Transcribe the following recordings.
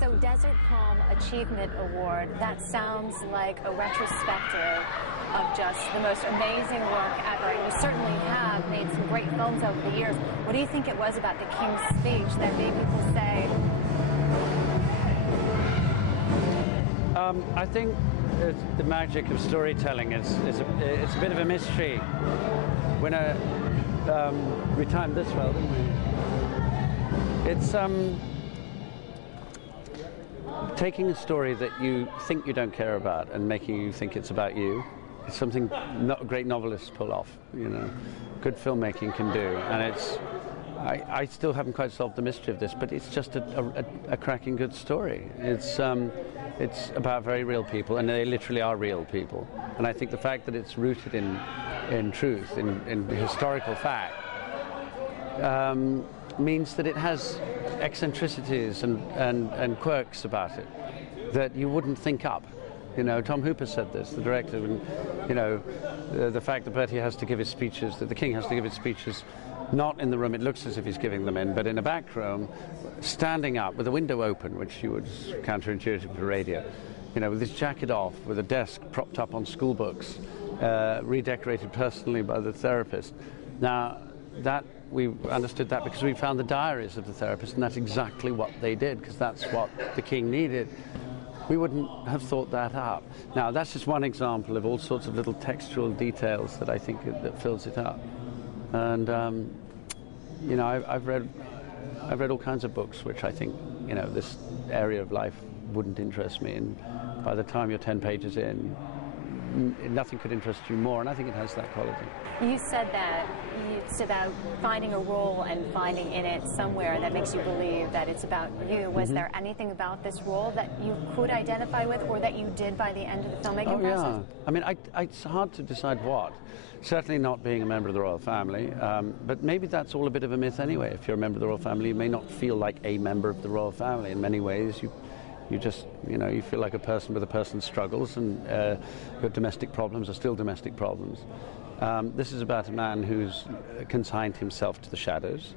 So Desert Calm Achievement Award, that sounds like a retrospective of just the most amazing work ever. You certainly have made some great films over the years. What do you think it was about the King's Speech that made people say? I think the magic of storytelling it's a bit of a mystery. When we timed this well, didn't we? It's taking a story that you think you don't care about and making you think it's about you. It's something great novelists pull off, you know, good filmmaking can do. And it's, I still haven't quite solved the mystery of this, but it's just a cracking good story. It's about very real people, and they literally are real people. And I think the fact that it's rooted in truth, in historical fact, means that it has eccentricities and quirks about it that you wouldn't think up. You know, Tom Hooper said this, the director, and, you know, the fact that Bertie has to give his speeches, that the King has to give his speeches not in the room it looks as if he's giving them in, but in a back room, standing up with the window open, which you would counterintuitive to radio, you know, with his jacket off, with a desk propped up on school books, redecorated personally by the therapist. Now, that we understood that because we found the diaries of the therapist, and that's exactly what they did, because that's what the King needed. We wouldn't have thought that up. Now, that's just one example of all sorts of little textual details that I think that fills it up. And you know, I've read all kinds of books which I think, you know, this area of life wouldn't interest me, and by the time you're 10 pages in, nothing could interest you more, and I think it has that quality. You said that it's about finding a role and finding in it somewhere that makes you believe that it's about you. Was there anything about this role that you could identify with, or that you did by the end of the filmmaking process? Yeah. I mean, it's hard to decide what. Certainly not being a member of the royal family, but maybe that's all a bit of a myth anyway. If you're a member of the royal family, you may not feel like a member of the royal family. In many ways, you just, you know, you feel like a person with a person's struggles, and your domestic problems are still domestic problems. This is about a man who's consigned himself to the shadows.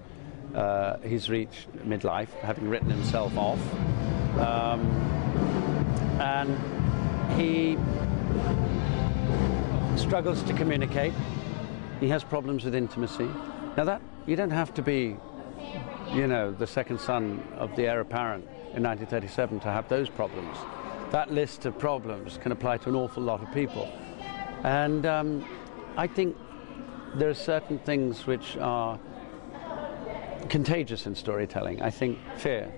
He's reached midlife, having written himself off, and he struggles to communicate. He has problems with intimacy. Now, that you don't have to be, you know, the second son of the heir apparent in 1937 to have those problems. That list of problems can apply to an awful lot of people. And I think there are certain things which are contagious in storytelling. I think fear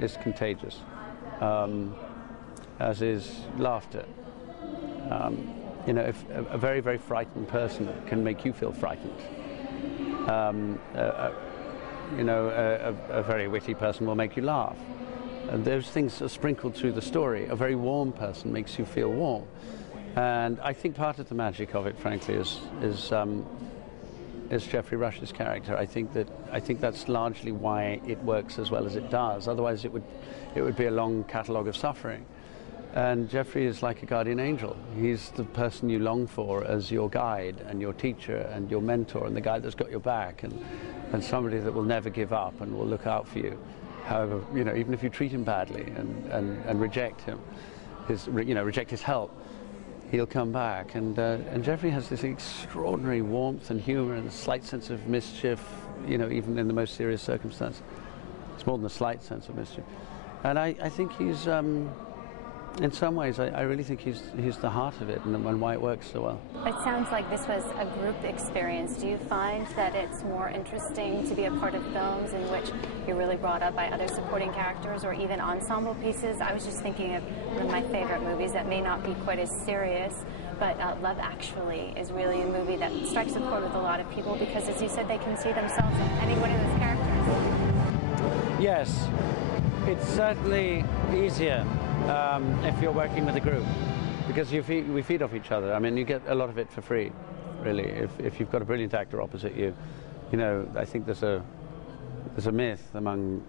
is contagious, as is laughter. You know, if a very, very frightened person can make you feel frightened. You know, a very witty person will make you laugh. And those things are sprinkled through the story. A very warm person makes you feel warm. And I think part of the magic of it, frankly, is Geoffrey Rush's character. I think that's largely why it works as well as it does. Otherwise, it would be a long catalogue of suffering. And Geoffrey is like a guardian angel. He's the person you long for as your guide and your teacher and your mentor, and the guy that's got your back, and somebody that will never give up and will look out for you. However, you know, even if you treat him badly and reject him, reject his help, he'll come back. And Geoffrey has this extraordinary warmth and humor and a slight sense of mischief, you know, even in the most serious circumstances. It's more than a slight sense of mischief. And I think he's, in some ways, I really think he's the heart of it, and why it works so well. It sounds like this was a group experience. Do you find that it's more interesting to be a part of films in which you're really brought up by other supporting characters, or even ensemble pieces? I was just thinking of one of my favorite movies that may not be quite as serious, but Love Actually is really a movie that strikes a chord with a lot of people because, as you said, they can see themselves in any one of those characters. Yes, it's certainly easier if you're working with a group, because we feed off each other. I mean, you get a lot of it for free, really. If you've got a brilliant actor opposite you, you know, I think there's a myth among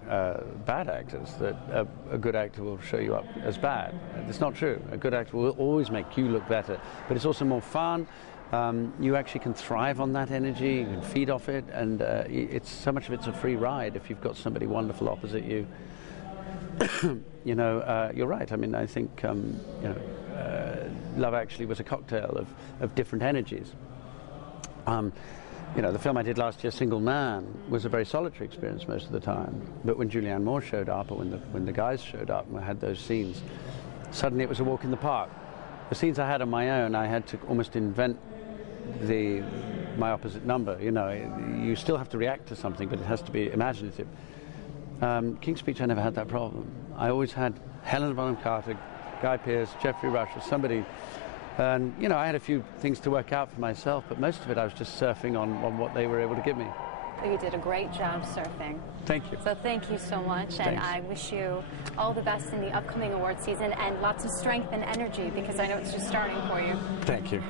bad actors that a good actor will show you up as bad. It's not true. A good actor will always make you look better, but it's also more fun. You actually can thrive on that energy, you can feed off it, and so much of it's a free ride if you've got somebody wonderful opposite you. you're right. I mean, I think, Love Actually was a cocktail of different energies. The film I did last year, Single Man, was a very solitary experience most of the time. But when Julianne Moore showed up, or when the guys showed up and I had those scenes, suddenly it was a walk in the park. The scenes I had on my own, I had to almost invent my opposite number. You still have to react to something, but it has to be imaginative. King's Speech, I never had that problem. I always had Helena Bonham Carter, Guy Pearce, Geoffrey Rush, or somebody. And, I had a few things to work out for myself, but most of it I was just surfing on what they were able to give me. Well, you did a great job surfing. Thank you. So thank you so much, and I wish you all the best in the upcoming award season and lots of strength and energy, because I know it's just starting for you. Thank you.